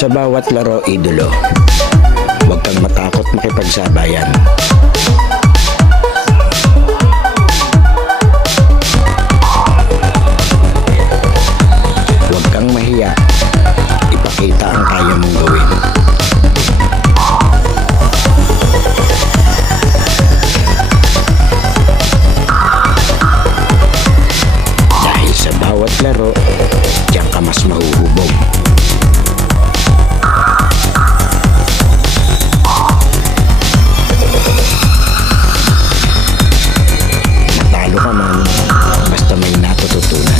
Sa bawat laro, idolo, huwag kang matakot makipagsabayan. Huwag kang mahiya, ipakita ang kaya mong gawin. Dahil sa bawat laro, diyan ka mas mahuhubog. Basta may natututunan.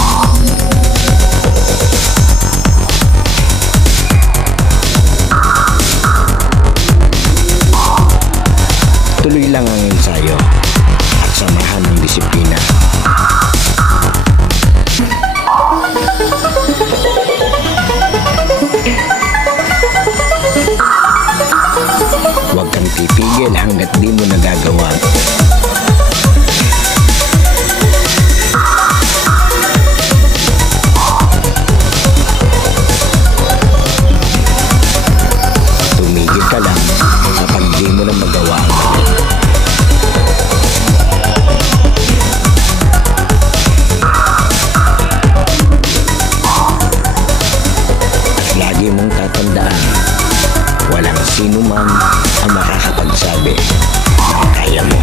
Tuloy lang ang ensayo at samahan ng disiplina. Huwag kang titigil hanggat di mo nagagawa. Ka lang kapag di mo na magawa ang galit. At lagi mong tatandaan, walang sino man ang makakapagsabi na kaya mo.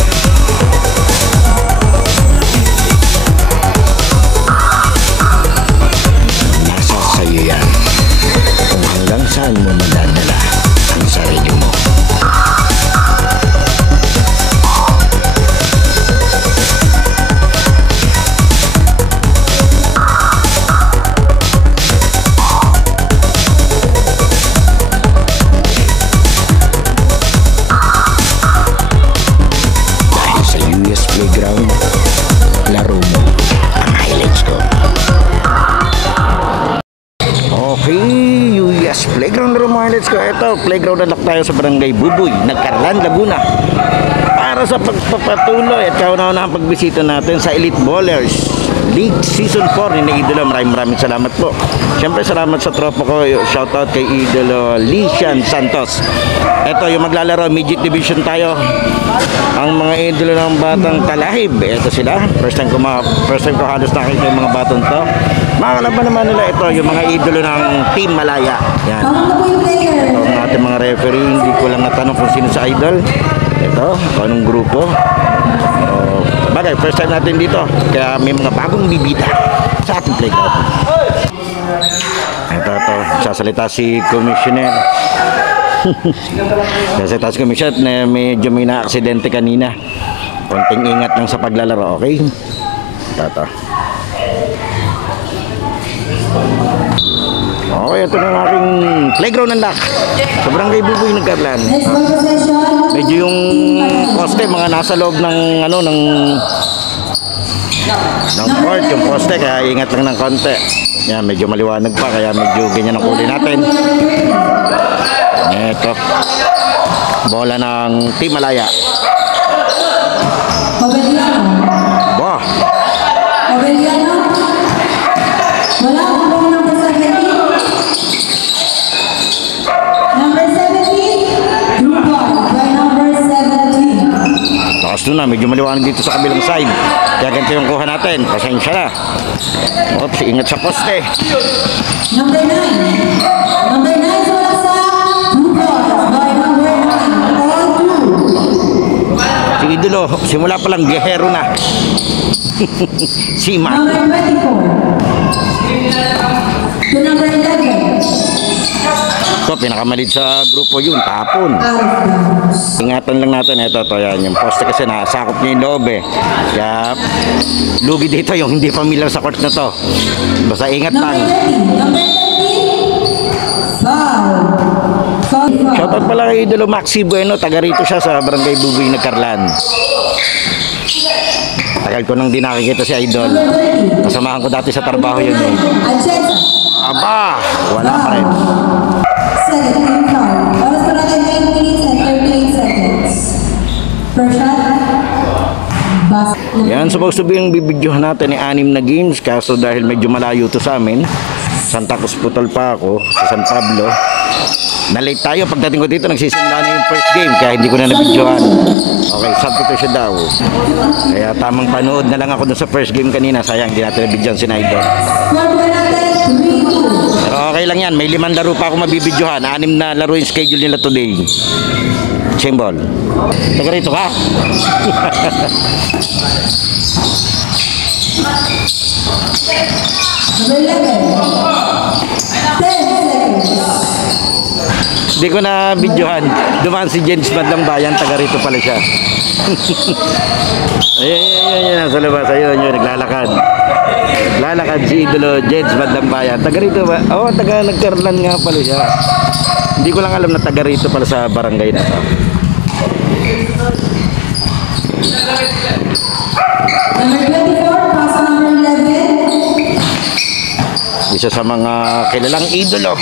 Nasa sa'yo yan kung hanggang saan mo madadala ang sarili mo. Dahil sa US Playground, laro mo ang highlights ko. Okay, US Playground highlights ko. Ito, playground na tayo sa Barangay Bubuy, Nagcarlan, Laguna. Para sa pagpapatuloy at kauna-una ang pagbisita natin sa Elite Ballers League Season 4 ni Idolo. Maraming salamat po. Siyempre salamat sa tropa ko. Shoutout kay Idolo Lician Santos. Ito yung maglalaro, midget division tayo. Ang mga idolo ng batang talahib, ito sila. First time ko halos nakita yung mga batang to. Mga kalaban naman nila, ito yung mga idolo ng Team Malaya. Yan. Ito ang ating mga referee. Hindi ko lang natanong kung sino sa idol. Ito, anong grupo. Bagay, first time natin dito. Kaya may mga bagong bibita sa ating playground. Ito, sasalita si Commissioner. Sasalita si Commissioner na medyo may na-aksidente kanina. Konting ingat lang sa paglalaro, okay? Ito. Okay, ito na ang aking playground ng lock. Sa Barangay Bubuy, Nagcarlan. Medyo yung poste, mga nasa loob ng ano, ng court, yung poste, kaya ingat lang ng konti. Yan, medyo maliwanag pa, kaya medyo ganyan ang kulay natin. Ito. Bola ng Team Malaya. Bah. gusto na, medyo maliwanag dito sa kabilang side. Kaya ganito yung kuha natin. Pasensya na. Oops, ingat sa poste. Number 9. Number 9 wala sa 2 balls by number 9. All blue. Si Idolo, simula pa lang gehero na. Si Matt. Number 24. To number 11. So, pinakamalid sa grupo yun, tapon. Out of bounds. Ingatan lang natin, ito, yan, yung poste kasi nasakop niya yung loob eh. Kaya, lugi dito yung hindi familiar sa court na to. Basta ingat Number lang. 30. Number 30. Foul. Foul. Shoutout pala kay Idolo Maxi Bueno, taga rito siya sa Barangay Bubuy Nagkarlan. Tagal ko nang di nakikita si Idol. Number 30. Kasamahan ko dati sa trabaho yun eh. Achesa. Aba, wala pa rin. Second team foul. Oras pa natin 8 minutes and 38 seconds. First shot. Basket. Yan, supposed to be yung bibidyohan natin ni 6 na games. Kaso dahil medyo malayo to sa amin, Santa Cruz Putol pa ako, sa San Pablo. Na-late tayo, pagdating ko dito, nagsisimula na yung first game, kaya hindi ko na nabidyohan. Okay, substitution daw. Kaya tamang panood na lang ako dun sa first game kanina. Sayang, hindi natin nabidyohan si Naidon. Score pa natin 3-2. Pero okay lang yan, may 5 laro pa ako mabibidyohan. 6 na laro yung schedule nila today. Chimbol. Taga rito ka? Number 11. 10 seconds. Hindi ko na videohan. Dumaan si James Madlang Bayan, taga rito pala siya. Ayun, sa labas. Ayun, naglalakad. Naglalakad si Idolo James Madlang Bayan. Taga rito ba? Oo, taga Nagkarlan nga pala siya. Hindi ko lang alam na taga rito pala sa barangay na to. Number 24, pass to number 11. Isa sa mga kilalang idolo.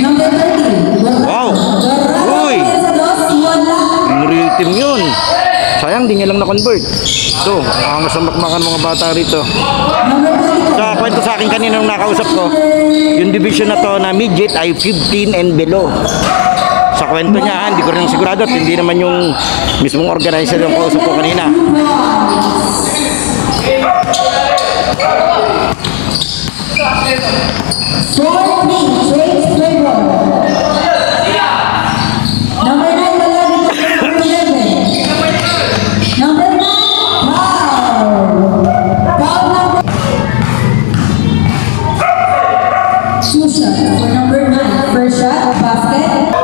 Number 30. Wow! Uy! Yung rhythm yun. Sayang, di nga lang na-convert. So, angas ang makmakan mga bata rito. Number 24. Sa kwento sa akin kanina nung nakausap ko, yung division na to na midget ay 15 and below. Sa kwento niya, hindi ko rin sigurado at hindi naman yung mismong organizer yung kausap ko kanina. Number 9, wala dito sa number 11. Number 9, foul. Foul number. Two shots for number 9. First shot, basket.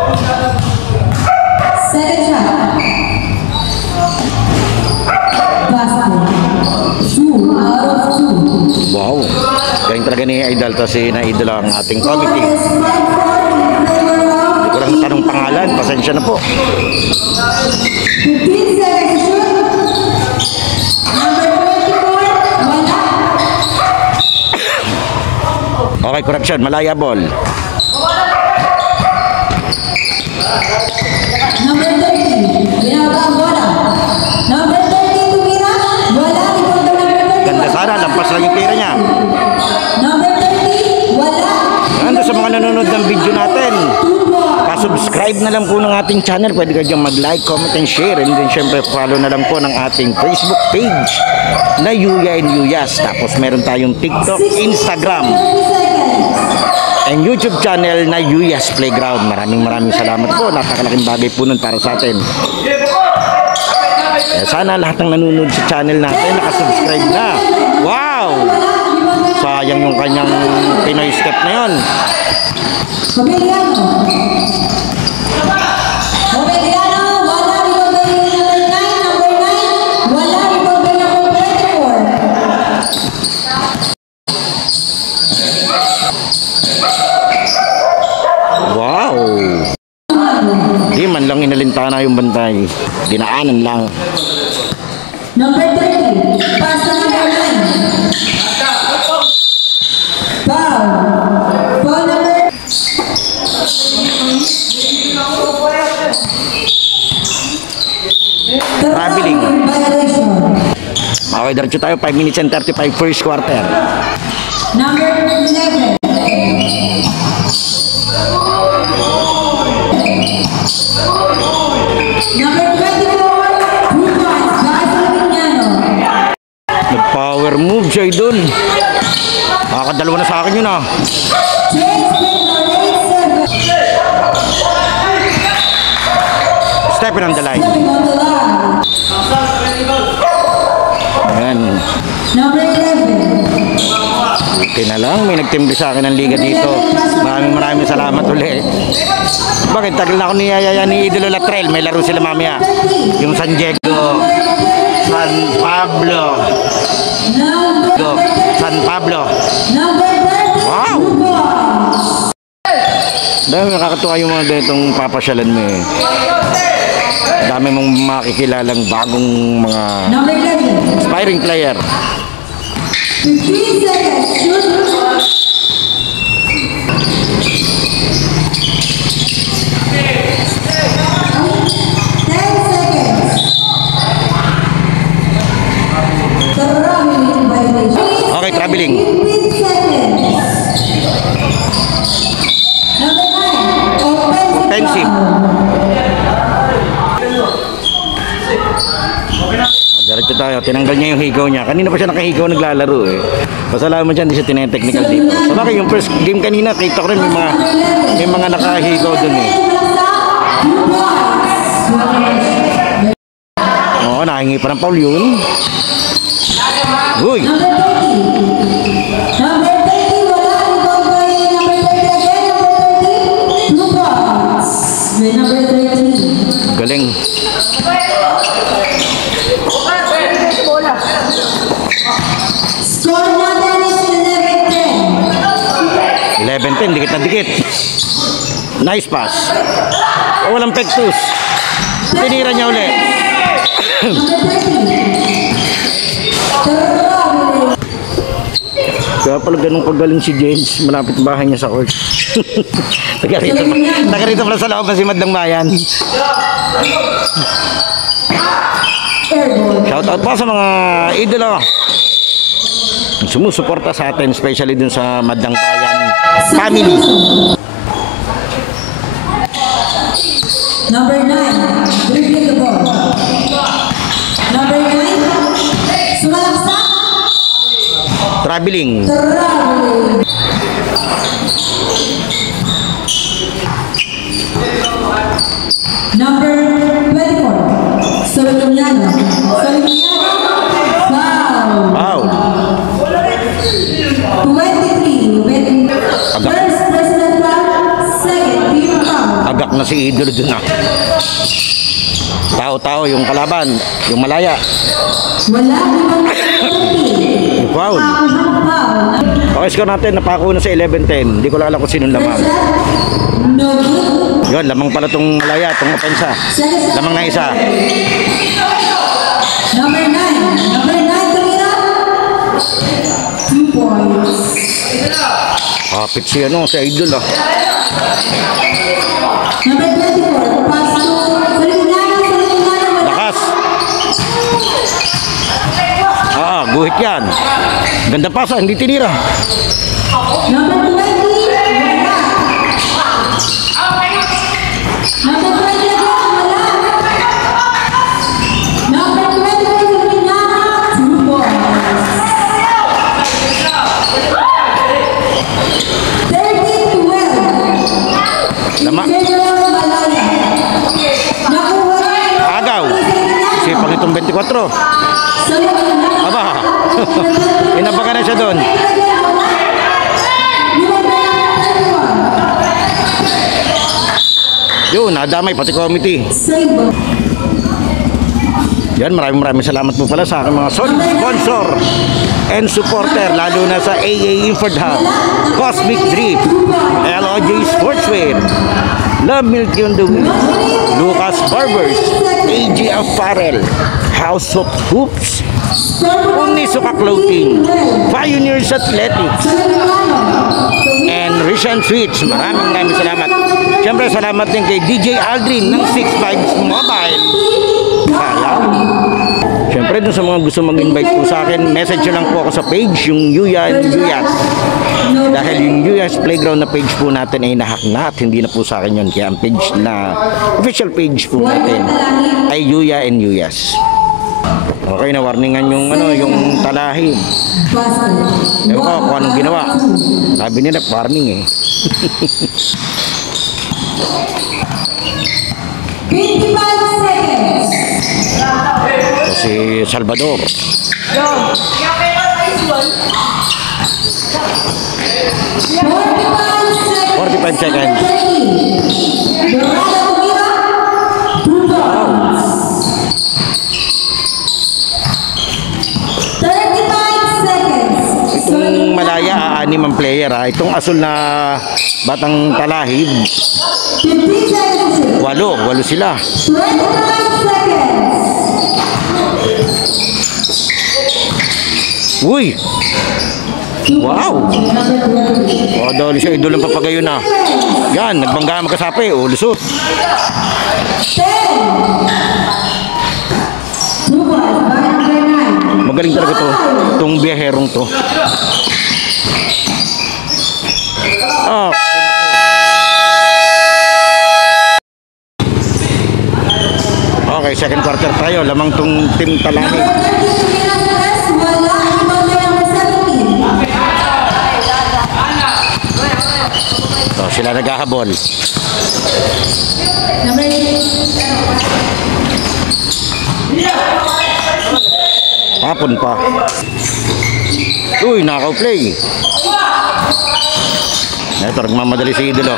Second shot. Basket. 2 out of 2. Wow! Galing talaga ni Idol to si na-idol ang ating committee. Hindi ko lang natanong pangalan, pasensya na po. 15 seconds to shoot. Number 24, wala. Okay, correction, malaya ball. Number 30, binaba ang bola. Number 30, tumira. Wala. Rebound ng number 30. Ganda sana, lampas lang yung tira niya. Number 30, wala. Ando sa mga nanonood ng video natin, pa-subscribe na lang po ng ating channel. Pwede ka dyan mag-like, comment, and share. And then syempre follow na lang po ng ating Facebook page na Yuya and Yuyas. Tapos meron tayong TikTok, Instagram, 30 seconds. and YouTube channel na Yuyas Playground. Maraming salamat po. Napakalaking bagay po nun para sa atin. Sana lahat ng nanonood sa channel natin nakasubscribe na. Wow! Sayang yung kanyang Pinoy step na yun. Mobiliano. Mobiliano, wala. Rebound by number 9. Number 9, wala. Rebound by number 24. Wow! Di man lang inalintana yung bantay. Dinaanan lang. Number 30, pass to number 9. Foul. Foul number. Traveling. Violation. Okay, diretso tayo. 5 minutes and 35 first quarter. Number 11. Power move siya doon. Nakakadalawa na sa akin yun ah. Stepping on the line. Ayan. Number 11. Buti na lang, may nagtimbre sa akin ng liga dito. Maraming salamat ulit. Bakit? Tagal na ako niyayaya ni Idolo Latrell. May laro sila mamaya. Yung San Diego, San Pablo. San Pablo. Wow! Dahil nakakatuwa yung mga ganitong papasyalan mo eh. Dami mong makikilalang bagong mga aspiring player. 15 seconds. Shoot. 10 seconds. Traveling violation. Okay, traveling. 15 seconds. Number 9. Offensive. Diretso tayo. Tinanggal niya yung higaw niya. Kanina pa siya nakahigaw naglalaro eh. Pasalamat siya, hindi siya tinetechnical dito. Sabagay, yung first game kanina, kita ko rin may mga nakahigaw dun eh. Oo, nakahingi pa ng foul yun. Uy! Number 30. Number 30. Wala. Ikaw ba yung number 30 again? Number 30. 2 points. With number 13. Galing. Score natin is 11-10. 11-10, dikit na dikit. Nice pass. Oh, walang pektus. Tinira niya ulit. Kaya pala ganun kagaling si James, malapit bahay niya sa court. Taga rito pala sa loob si Madlang Bayan. Shout out po sa mga idolo sumusuporta sa atin, especially dun sa Madlang Bayan family. Number 9, dribbling the ball. Number 9, sumalaksak. Traveling. Traveling. Number 24, Solomoniano. Solomoniano, foul. Wow. 23, with first personal foul, second team foul. Agak na si idolo dun ah. Tao-tao yung kalaban, yung malaya. Wala ibang Yung foul. Okay, score natin, napako na sa 11-10. Hindi ko lang alam kung sinong lamang. No good. Yun, lamang pala tong malaya, tong opensa. Lamang na isa. Number 9. Number 9, tumira. 2 points. Kapit si ano, si idol ah. Number 24, pass to Solomoniano. Solomoniano, wala. Lakas. Guhit yan. Ganda pasa, hindi tinira. Number 20, wala. Number 20 again, wala. Number 24, Solomoniano, 2 points. 13-12. Lama. General Malaya. Nakuha rin. Agaw. Sipang itong 24. Solomoniano. Aba. Inabaga na siya doon. Yun, nadamay pati committee. Yan, maraming salamat po pala sa aking mga solid sponsor and supporter, lalo na sa AA Inford Hub, Cosmic Drift, LOJ Sportswear, Love Milk on the Wheel, Lucas Barbers, AG Apparel, House of Hoops, Unisuka Clothing, Pioneers Athletics, and Rishan Sweets. Maraming salamat. Siyempre, salamat din kay DJ Aldrin ng 65 Mobile. Siyempre, dun sa mga gusto mag-invite po sa akin, message nyo lang po ako sa page, yung Yuya and Yuyas. Dahil yung Yuyas Playground na page po natin ay nahack na at hindi na po sa akin yun. Kaya ang page na, official page po natin ay Yuya and Yuyas. Okay, na warningan yung ano, yung talahib. Basket. Ewan ko kung anong ginawa. Sabi nila, warning eh. 55 seconds. So, si Salvador. 45 seconds. Itong malaya, anim ang player ha. Itong asul na batang talahib, 15 seconds. walo sila. 25 seconds. Uy! Wow! O, dahil siya, idol ng papagayo na. Yan, nagbangga magkasapi. O, lusot. 10. Super. By number 9. Magaling talaga to. Itong biyaherong to. Ah. Okay, second quarter tayo. Lamang tong team Talahib. So, sila naghahabol. Hapon pa. Uy, nakaw-play. Ito, nagmamadali si Idolo.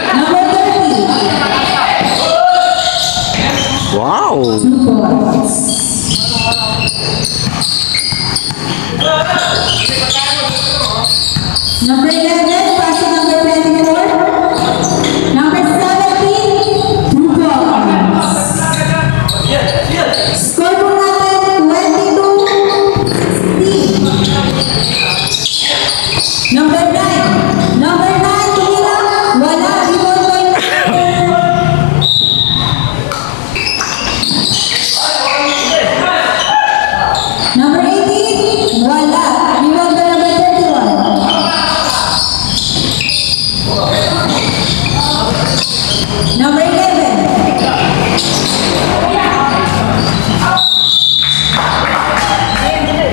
Wow! Number 11, passing number 24. Number 17, 2 points. Score po natin, 22-16. Number 9. Number 9, tumira. Wala, rebound by number 18, wala. Rebound by number 31. Number 11.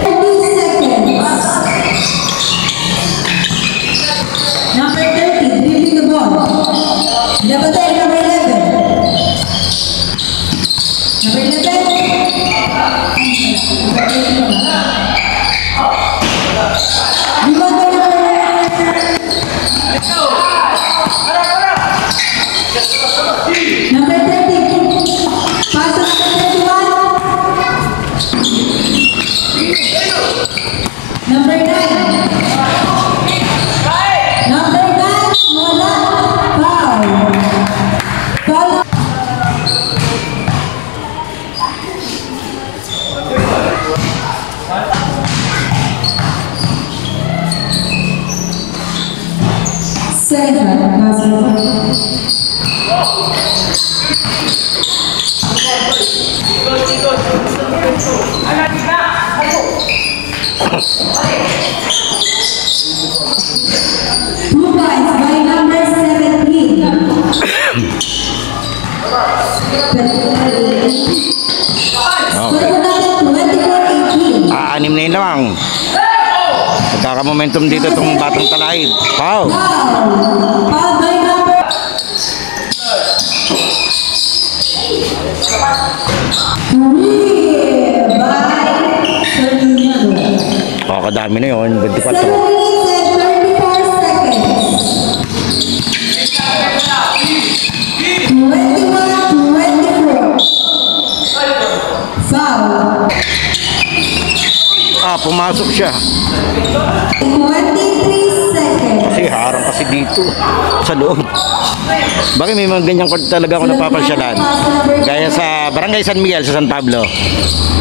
30 seconds. Number 30, dribbling the ball. Double time, number 11. Number 11. Rebound by number number 30. Pass to number 31. Number 9. Number 9. Wala. Foul. Foul. Second basket. Two points by number 17. Okay. 24-18. Anim na yun lang. Magkaka-momentum dito itong batang Talahib. Wow! Foul by number. Three by Fernando. O, kadami na yun. 7 24. minutes and 34 seconds. 21-24. Foul. Ah, pumasok siya. 23 seconds. Kasi harang kasi dito. Sa loob. Bakit may mga ganyang part talaga ako napapasyalan? Gaya sa Barangay San Miguel sa San Pablo.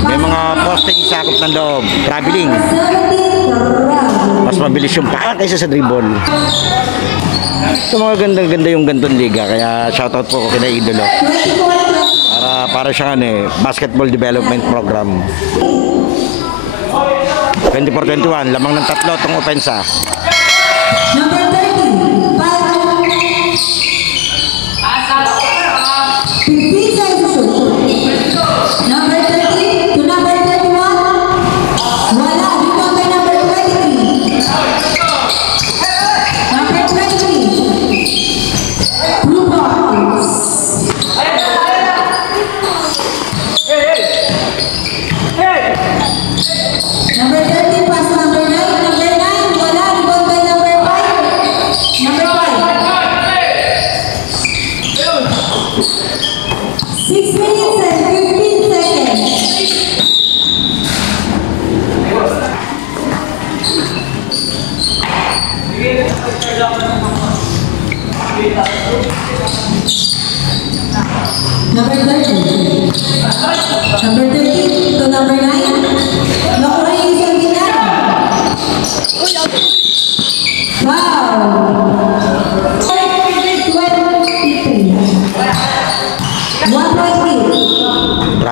May mga posting sakop ng loob. Traveling. 17 Mas mabilis yung paa kaysa sa dribble. Ito mga ganda-ganda yung gantong liga. Kaya shoutout po ko kina Idolo. 24 Para siyang basketball development program. 24-21, lamang ng tatlo itong opensa. number 30. 15 seconds. Number 30 to number 31.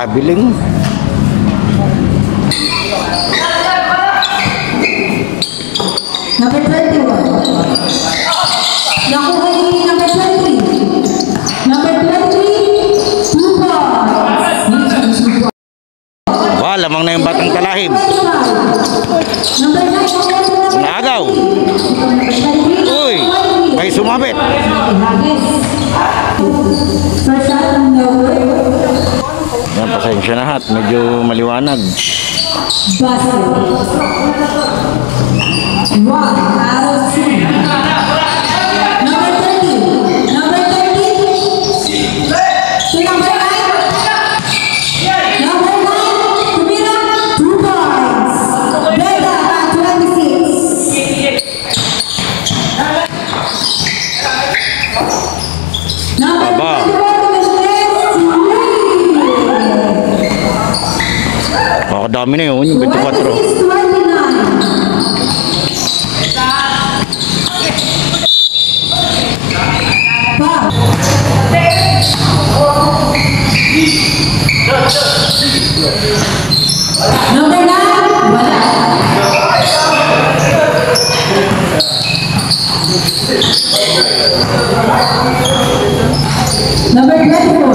Traveling. Number 21. Nakuha ni number 20. Number 23, 2 points. Wow, lamang na yung batang talahib. Number 9, Naagaw. Uy, may sumabit. first shot, no. Yan, pasensya na hat. Medyo maliwanag. Basket. 1 out of 2. Number 30. Number 30. To number 9. Number 9. Tumira. 2 points. Beda at 26. Number Aba. 24. Dami na yun, yung 24. Number 9, wala. Number 24.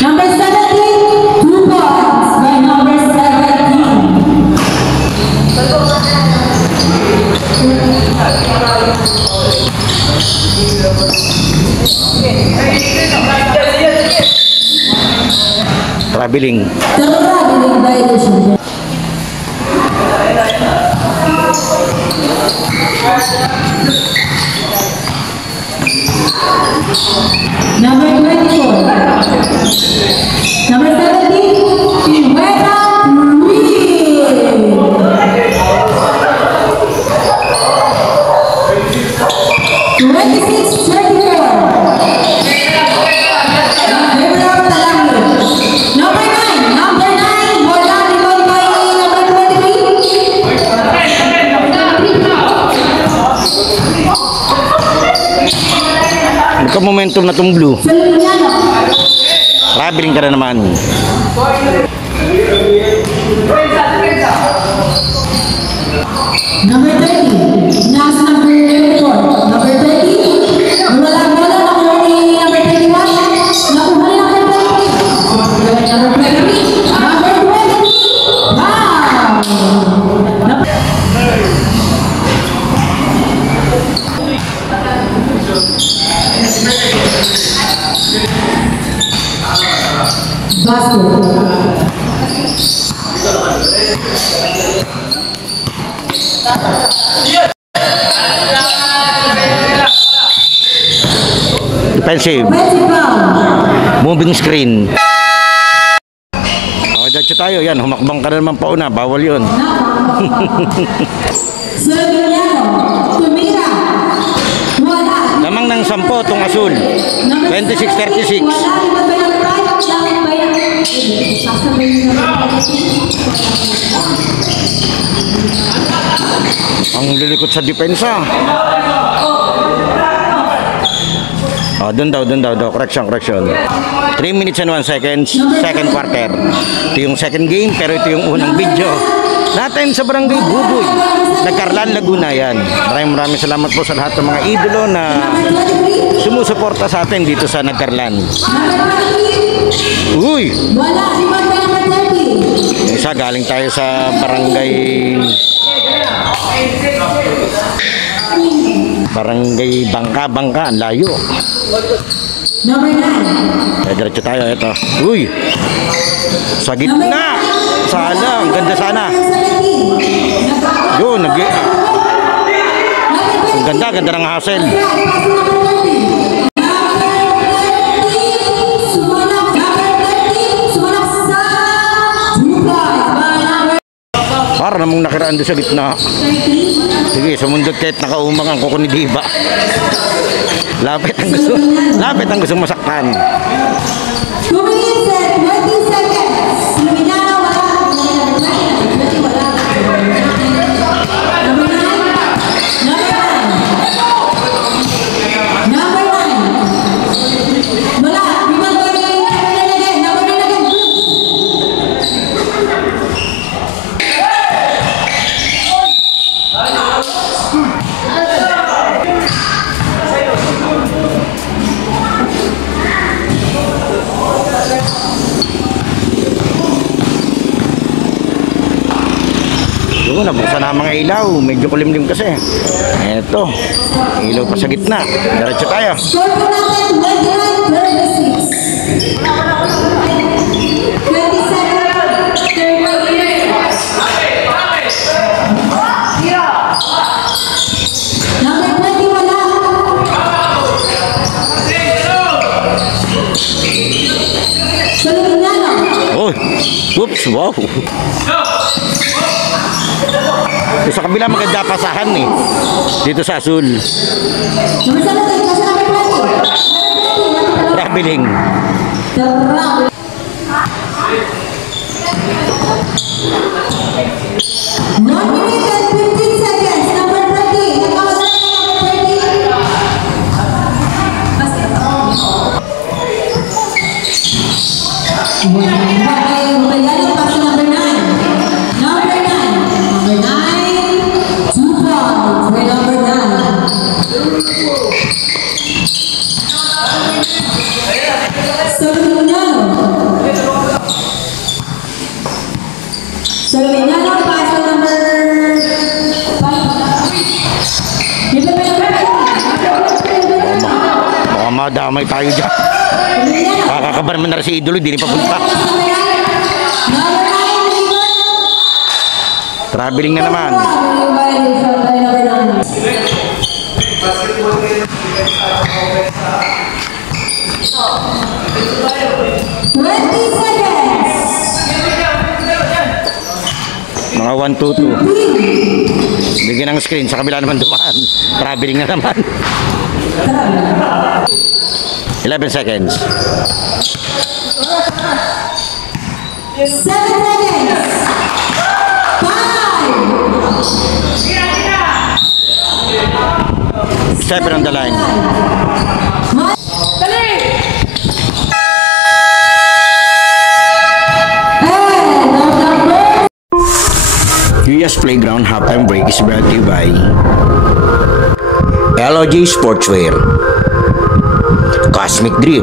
Number 17, 2 points by number 17. Traveling. Traveling violation. Number 24. Number 17, Weta Reed. 26-34. Number 9, wala limang by number 23. Nagka-momentum na tong blue. Saliniano. Traveling ka na naman. Number 30, nasa number 24. Number 30, wala bola, nakuha ni number 21. Nakuha ni number 23. Number 23. Number 20. Wow! Defensive. Basket. Moving screen. Okay, diretso tayo. Yan, humakbang ka na naman pauna. Bawal yun. Saliniano. Tumira. Wala. Lamang ng 10 tong asul. 26-36. Wala limang by number 5. Lamang by sasabihin na Ang lilikot sa depensa. Doon daw. Correction. 3 minutes and 1 seconds, second quarter. Ito yung second game, pero ito yung unang video natin sa Barangay Buboy, Nagkarlan, Laguna. Yan. Maraming salamat po sa lahat ng mga idolo na sumusuporta sa atin dito sa Nagkarlan. Uy! wala limang by number 30. Isa, galing tayo sa Barangay Bangka, ang layo. Number 9. Diretso tayo, ito. Uy! Sa gitna! Sana, ang ganda sana. Yun, ang ganda ng hassle. Para namang nakiraan doon sa gitna. Sige, sumundot kahit nakaumang ang kuko ni Diba. Lapit ang gusto masaktan. 2 minutes and 20 seconds. Saliniano, wala. Number 20, wala. Number 9. nabuksan na ang mga ilaw. Medyo kulimlim kasi. Eto, ilaw pa sa gitna. Diretso tayo. Score po natin, 29-36. 27-36. Number 20, wala. Soluminano. Oh, whoops, wow. Sa kabila maganda pasahan eh. Dito sa Azul. Number 17, kasi number 20. Traveling. One minute and 15 seconds. Number 30. Number Madamay tayo dyan. Kakakabar man na si Idolo, di pa punta. Traveling na naman. Mga 1-2-2. Bigyan ng screen, sa kabila naman dumaan. Traveling na naman. 11 seconds. 7 seconds. 5. 7 on the line. UES Playground halftime break is brought to you by LOG Sportswear, Cosmic Drip,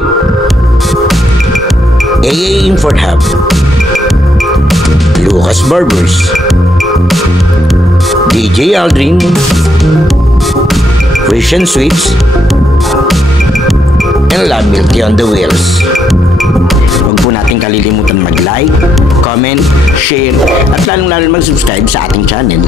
AA Import Hub, Lucas Barbers, DJ Aldrin, Christian Sweets, and Love Milk Tea on the Wheels. Huwag po natin kalilimutan mag-like, comment, share, at lalong-lalo mag-subscribe sa ating channel.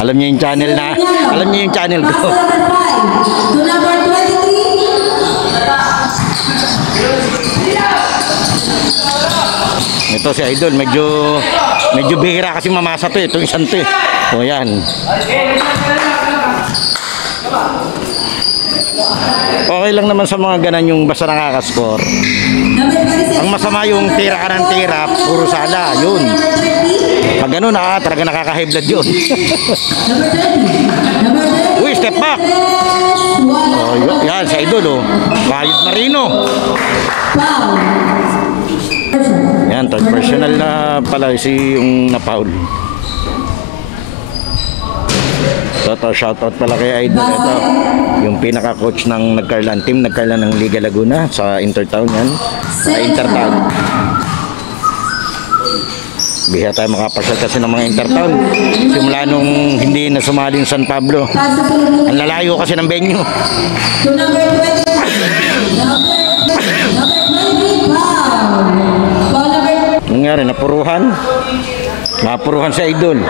Alam niyo yung channel na, alam niyo yung channel ko. To number 23. Ito si Idol, medyo bihira kasi mamasa to, itong isang to eh. O yan. Okay lang naman sa mga ganan yung basta nakakaskor. Ang masama yung tira ka ng tira, puro sala, yun. Pag gano'n talaga nakaka-high blood yun. Uy, step back! Oh, yan, sa Idol, oh. Bayad Marino. Yan, third personal na pala yung na-foul. Ito, shoutout pala kay Idol. Ito, yung pinaka-coach ng nagkarlan team, nagkarlan ng Liga Laguna sa Intertown yan. Sa Intertown. Biha tayo makapasyal kasi ng mga Intertown. Simula nung hindi na sumali yung San Pablo. Ang lalayo kasi ng venue. To number 20. Number 20, foul. Nangyari, napuruhan. Napuruhan sa Idol.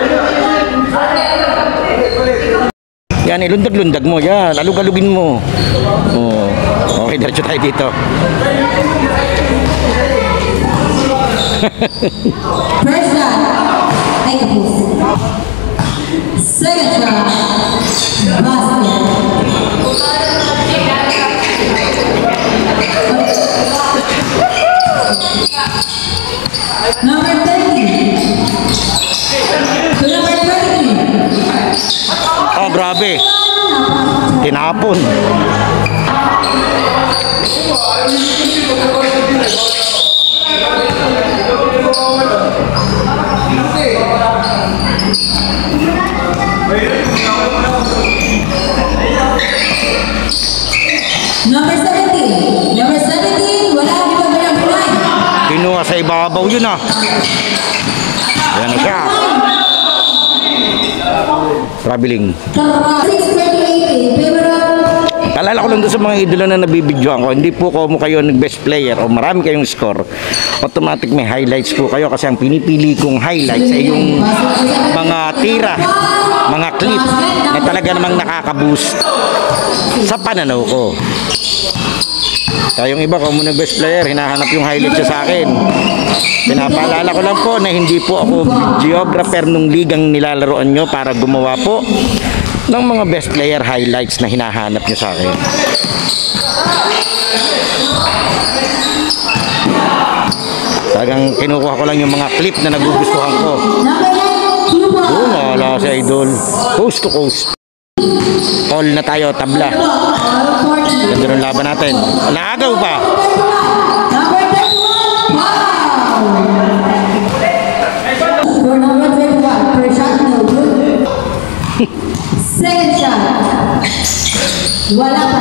Yan, ilundag-lundag mo. Yan, alug-alugin mo. Oh. Okay, diretso tayo dito. First shot. Ay, kapis. Second shot. Basket. Number 30. To number 23. Oh, grabe. Tinapon. Number 17. Number 17. Wala. Di ba number 9? ibabaw yun ah. Yan na siya. Traveling. 638 in favor of Alala ko lang doon sa mga idolo na nabibidyoan ko, hindi po ko kayo nag-best player o marami kayong score. Automatic may highlights po kayo kasi ang pinipili kong highlights ay yung mga tira, mga clip na talaga namang nakaka-boost sa pananaw ko. Kaya yung iba, kung mo nag-best player, hinahanap yung highlights siya sa akin. Pinapaalala ko lang po na hindi po ako geographer nung ligang nilalaroan nyo para gumawa po ng mga best player highlights na hinahanap nyo sa akin. Talagang kinukuha ko lang yung mga clip na nagugustuhan ko. Oo, wala si Idol. Coast to coast. All na tayo, tabla. Ganda ng laban natin. Naagaw pa. number 31. For number 21, per shot, no good. Second shot. Wala pa.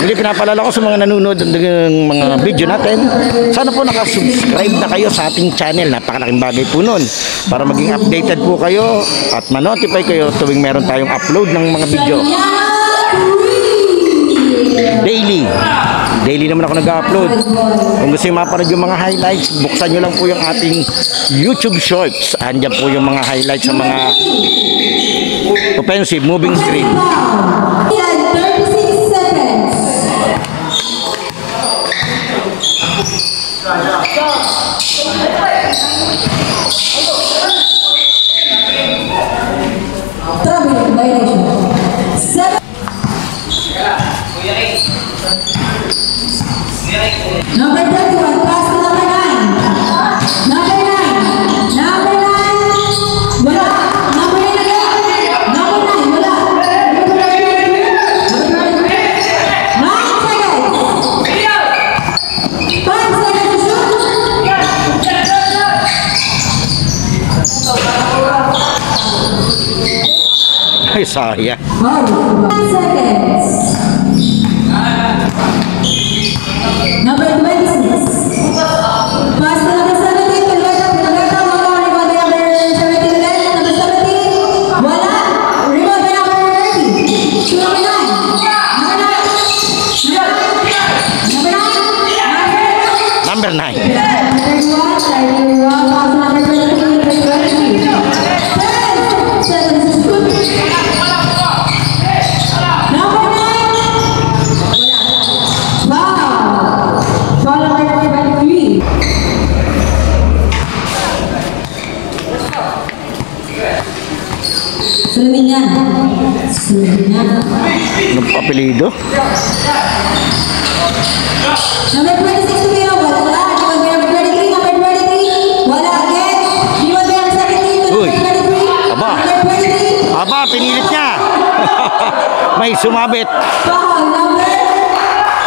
Hindi, pinapalala ko sa mga nanonood ng mga video natin. Sana po nakasubscribe na kayo sa ating channel. Napakalaking bagay po nun. Para maging updated po kayo at ma-notify kayo tuwing meron tayong upload ng mga video. Daily. Daily naman ako nag-upload. Kung gusto nyo mapanood yung mga highlights, buksan nyo lang po yung ating YouTube Shorts. Andiyan po yung mga highlights sa mga offensive moving screen. 36 seconds. Traveling violation. 7. Number 31, pass to number 9. Number 9. Number 9. Wala. Number 9 again. Number 9. Wala. Number 9 seconds. 5 seconds to shoot. Ay, sayang. 5 seconds. Number 26. Pass to number 17. Pilota, wala. Rebound by number 17 again. Number 17. Wala. Rebound by number 30. To number 9. Number 9. Number 9. 31. 31. Pass to number 23. 23. 10 seconds to shoot. Number 9. Wow. Foul number 23. Sulumin yan. Sulumin yan. Anong apelido? Number 26 to Miro. Wala. Rebound by number 23. Number 23. Wala again. Rebound by number 17 to Uy. number 23. Aba. Number 23. Aba, pinilit niya. May sumabit. Foul number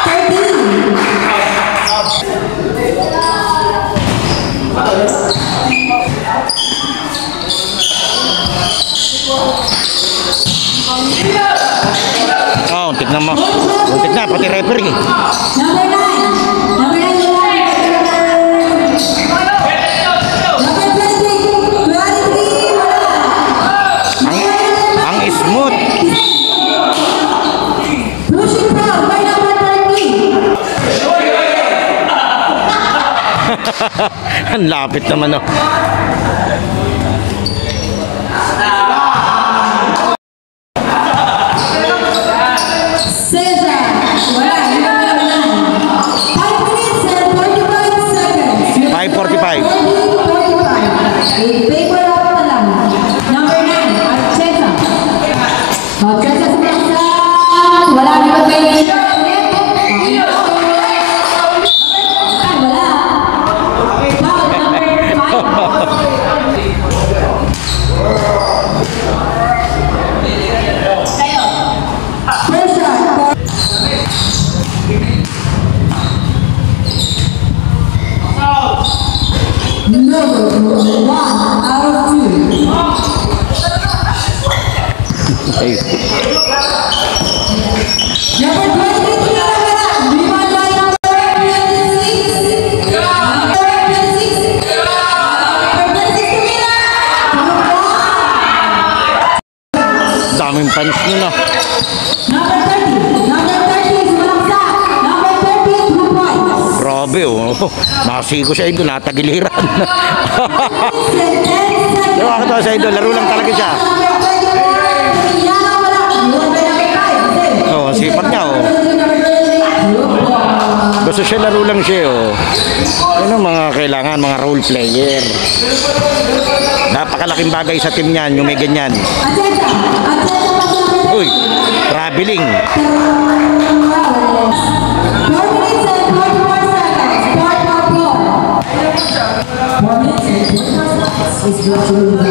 13. Oh, untik na mo. Untik na, pati referee. Number 9. Number 9 wala. Number 23. 23 wala. Ang smooth. Pushing foul by number 13. Ang lapit naman, oh. Cesar. Wala. Number 9. 5 minutes and 45 seconds. 5:45. 45. A paper up na lang. Number 9. Archeta. Archeta sa paksa. Wala. Rebound by number 9. Wala. Foul number 5. First shot. No. 1 out of 2. Ay, Number 23 to Rebound by number 26. daming fans nyo na. Number 30. Number 30 is Malaksa. Number 30, 2 points. Grabe oh. Nakasiko sa idol, natagiliran. 10 seconds. Diba ako to sa idol, laro lang talaga siya. Number 24, Emiliano wala. Iwan by number 5. Oh, sipag niya oh. Basta siya laro lang siya oh. Ano mga kailangan, mga role player. Napakalaking bagay sa team niyan, yung may ganyan. Atenta. Atenta pa sa number 30. Uy, traveling. 4 minutes and 44 seconds. Start our clock. 4 minutes and 44 seconds. Is brought to you by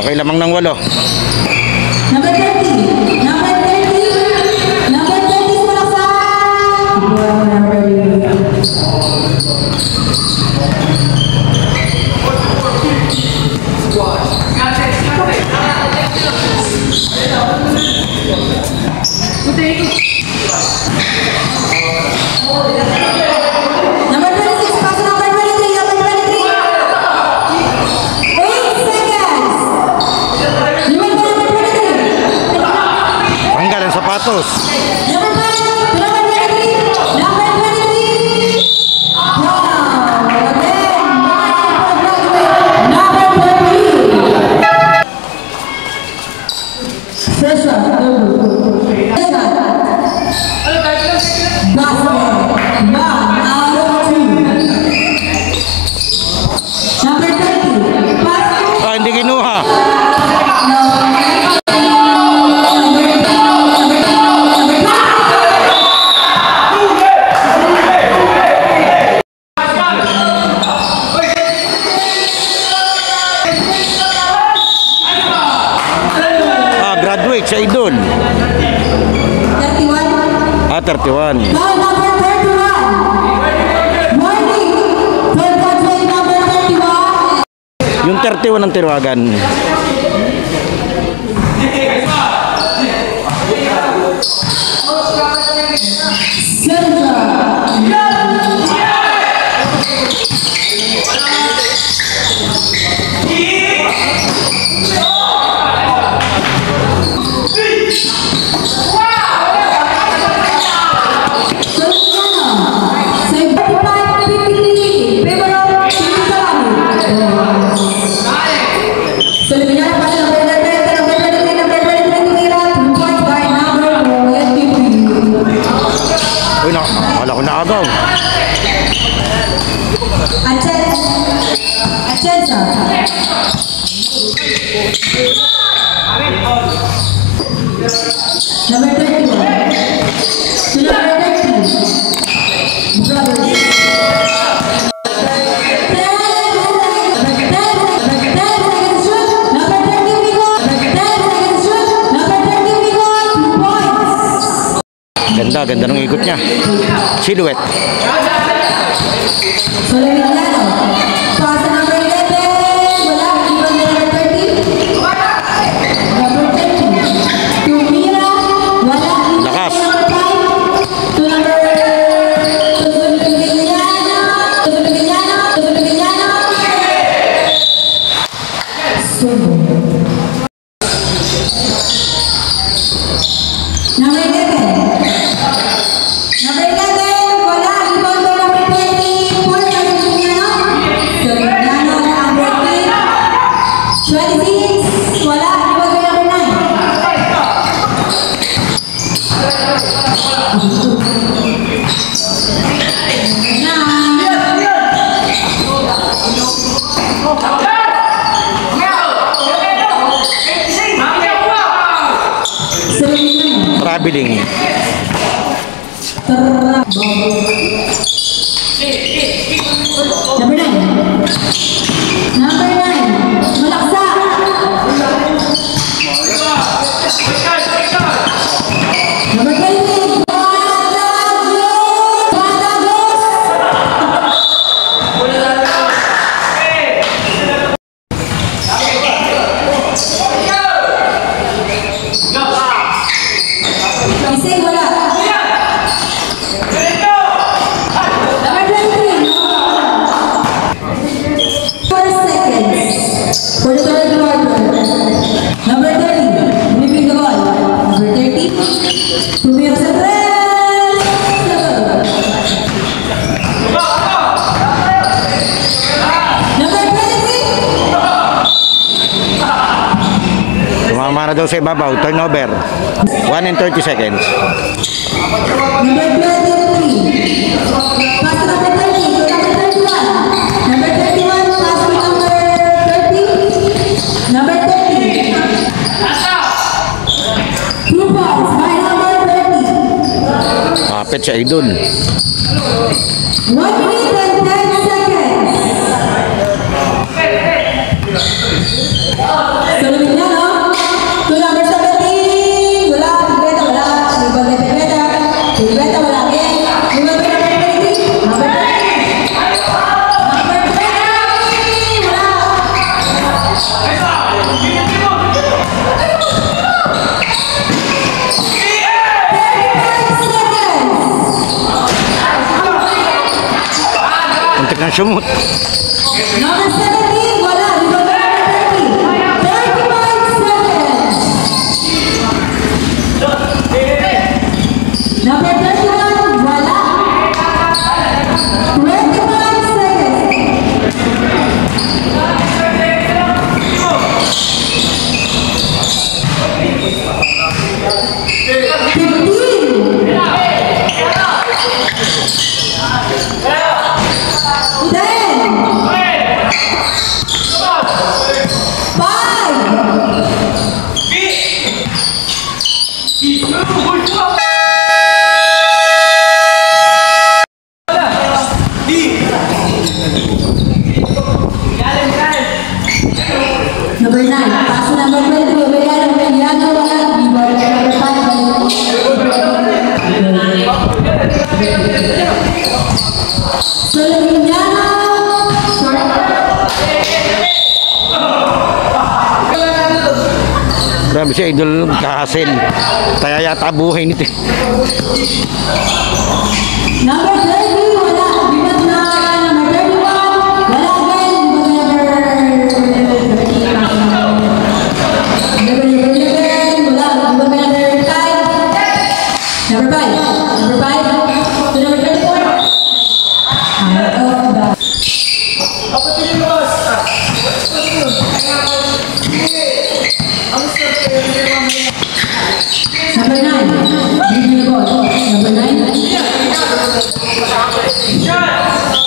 Okay lamang ng 8. Number 30. Number 30. Number 30 is Malaksa. Number 26, pass to number 23. Number 23. 8 seconds. Iwan by number 23. Tanggal ang sapatos. Number 5 to number 23. Number 23. Wow. Again, number 30. First shot. First shot. Basket. 1 out of 2. Number 30. Pass to Ah, hindi kinuha. Ah, graduate sa idol. 31. Ah, 31. Foul number 31. Warning. Third graduate number 31. Yung 31 ang tirawagan. Uy, wala ko naagaw. Number 31. To number 30. Brothers. Ganda, ganda ng ikot niya. Silhouette. Emiliano. Pass to number 11. Wala. Iwan by number 30. Number 30. To Mira. Wala. Iwan by Lakas. number 5. To number Emiliano. Emiliano. Subo. Number 11. Number 11, wala. Rebound by number 20. Point by Emiliano. Emiliano, number 8. 26, wala. Rebound by number 9. Traveling. Number 9. Number 9. Malaksa. Number 20. Isay, wala. daw sa ibabaw. Turnover. 1 and 30 seconds. Number 23. Pass to number 30. To number 31. Number 31. Pass to number 30. Number 30. Two balls by number 30. Kapit siya idol. 1 minute and 10 seconds. Solominiano. To number 17. Wala. Tigbeta. Wala. Tigbeta. Tigbeta. Wala. Number 20. Number 20. Number 20. Wala. 35 seconds. Untik na sumut. Number 17, wala. Number 30. 35 seconds. Number 31, wala. 25 seconds. Number 9, pass to number 20. Obeliano, wala. Number 5. Solominiano. Grabe siya idol kahasil. Kaya yata buhay nito. Number 30, wala. Bibat na number 31. Wala again. Number 11, wala. Number 5. Number 5. Number 5. To number 34. Out of the... Number 9. Give me the ball. Number 9.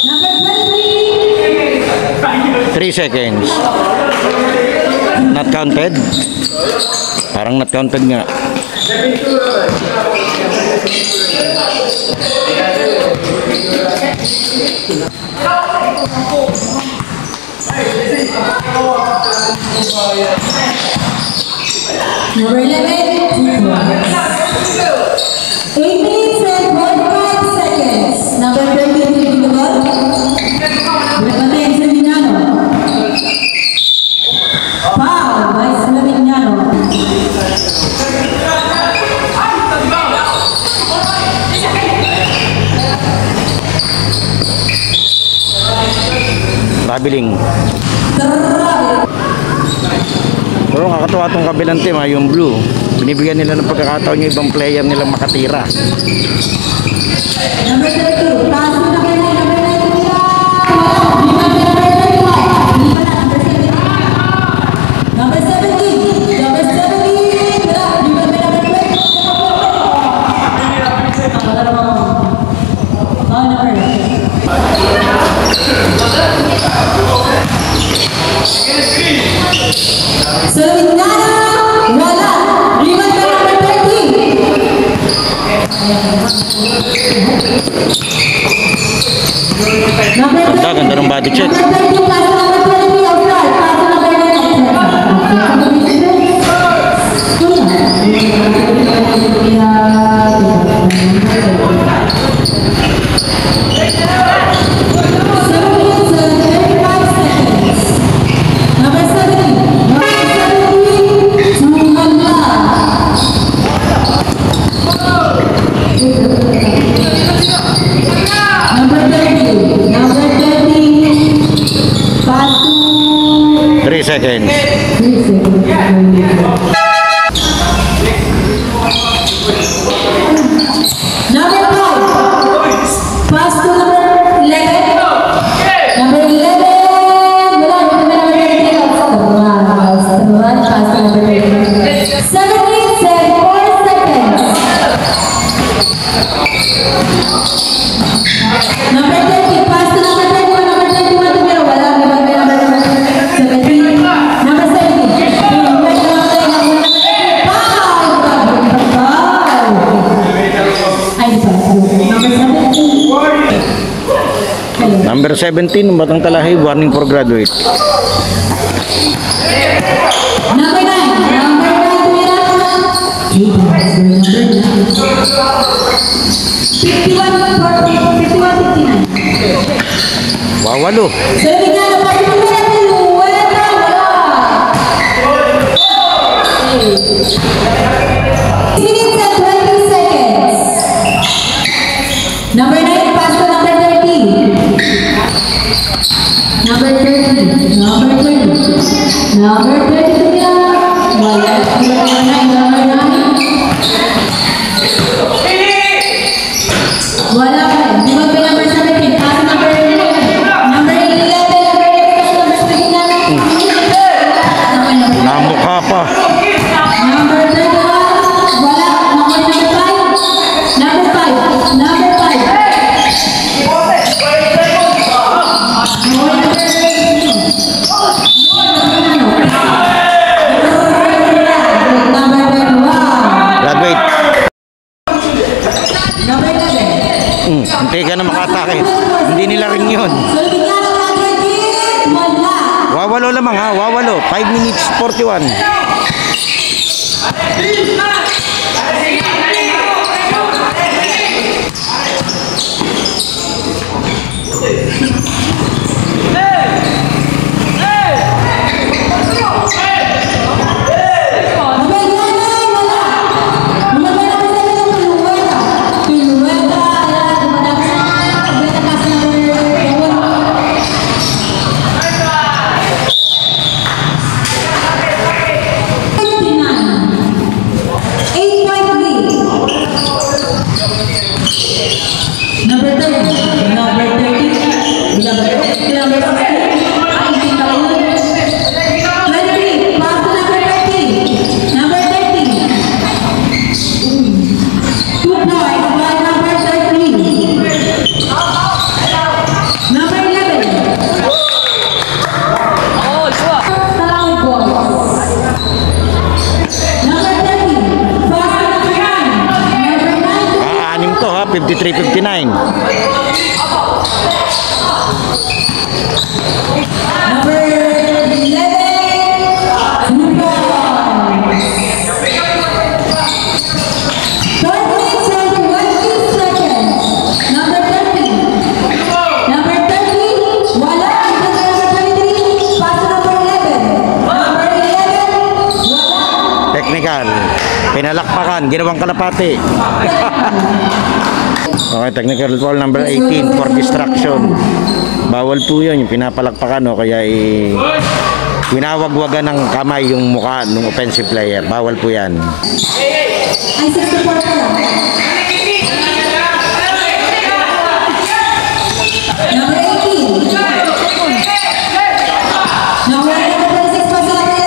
Number 23. 3 seconds. Not counted. Parang not counted nga. Number 11. 8 minutes and 45 seconds. Number 30. Give me the ball. Binabantay ang Solominiano. Foul by Solominiano. Traveling. Pero nakakatawa itong kabilang team, yung blue. Binibigyan nila ng pagkakataon yung ibang player nilang makatira. Number 32. Pass to number 9. Number 9. Number 17. Number 17. Number 20. Solominiano, wala. Ribbon by number 30. Number 30. Ganda ng body check. Number 30 plus number 20 outside. Pass to number 3 seconds. Number 5. Number 30, pass to number 31, number 31 tumira, wala, number 17, number 17, Number 17, Batang Talahi, warning for graduate. number 9 tumira, 51-59. Wawalo. Servidano pa rin tumira, Luweta, wala. Minutes and 20 seconds. Number 9, pass to number 30. Number 30. Number 20. Number 20 tumira. Wala. Number 9. Wala pa rin. Di ba number 17? Pass to number 11. Number 11. Number 17 na. Namukha pa. Number 31. Wala. Number 5. Number 5. Number 5. Number 21. Graduate. Number 11. Hindi ka na makatake. Hindi nila rin yun. Servidano graduate. Wala. Wawalo lamang ha, wawalo. 5 minutes 41. Number 30. Number 30. Number 30. Number 30. Ay, hindi ka ulit. 23. Pass to number 30. Number 30. 2 points by number 30. Number 11. Talawin boys. Number 30. Pass to number 9. Number 9. Anim to ha, 53-59. Number 11, 2 points. 12 minutes and 20 seconds. Number 30. Number 30, wala. Number 23, pass to number 11. Number 11, wala. Technical. Pinalakpakan, ginawang kalapati. Okay, technical foul number 18 for distraction. Bawal po yun, yung pinapalakpakan o kaya winawagwagan ng kamay yung mukha ng offensive player. Bawal po yan. Ay, 64 pa lang. Number 18. Number 26 pa sa atin.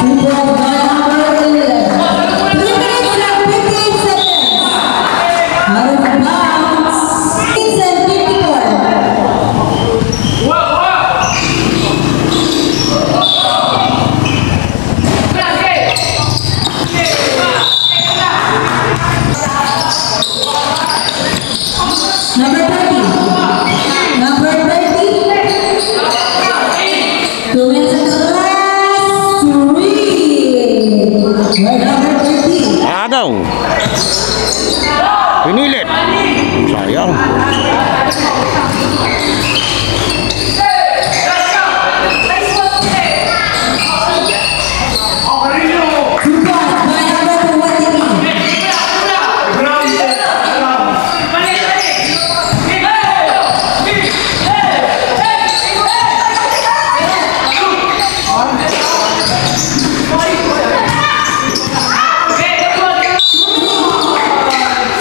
2 points by number 11. 3 minutes and 58 seconds. Out of bounds. 6 and 54. Number 30. Number 30. 2 minutes and the last 3. Number 30. Agaw! Pinilit! Sayang.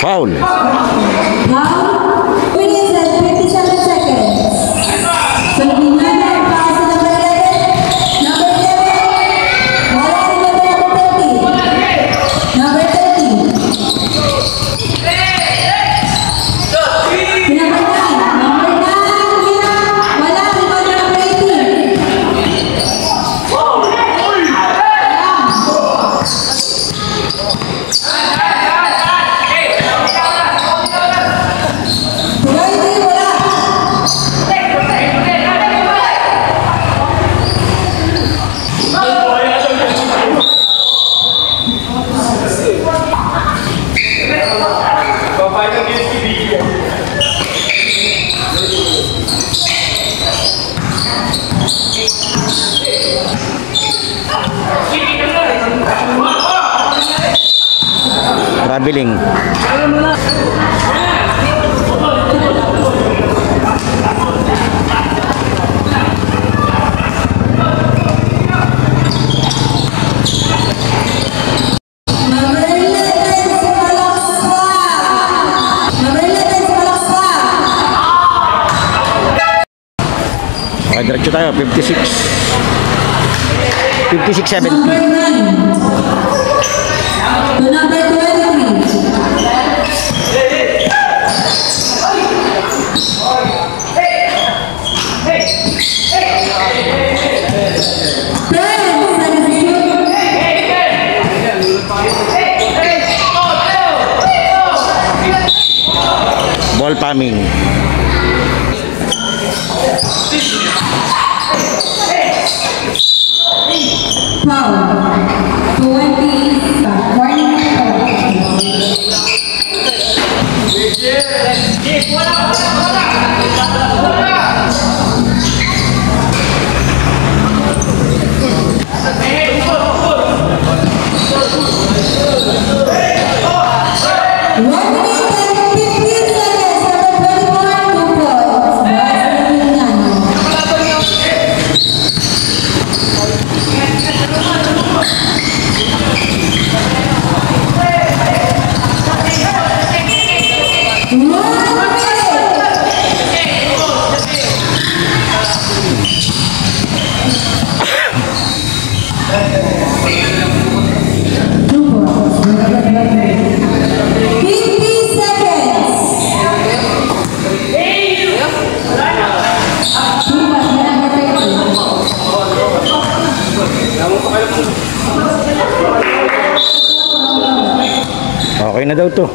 Foul. Now, 2 minutes and 57 seconds. So, number pass to number 11. Number 11. Wala rin number 30. Number 30. Traveling. Number 11, Malaksa. Number 11, Malaksa. Okay, diretso tayo. 56. 56-70. Number 9. To number 23. Ball palming. Foul. 20. Warning. Okay na daw to.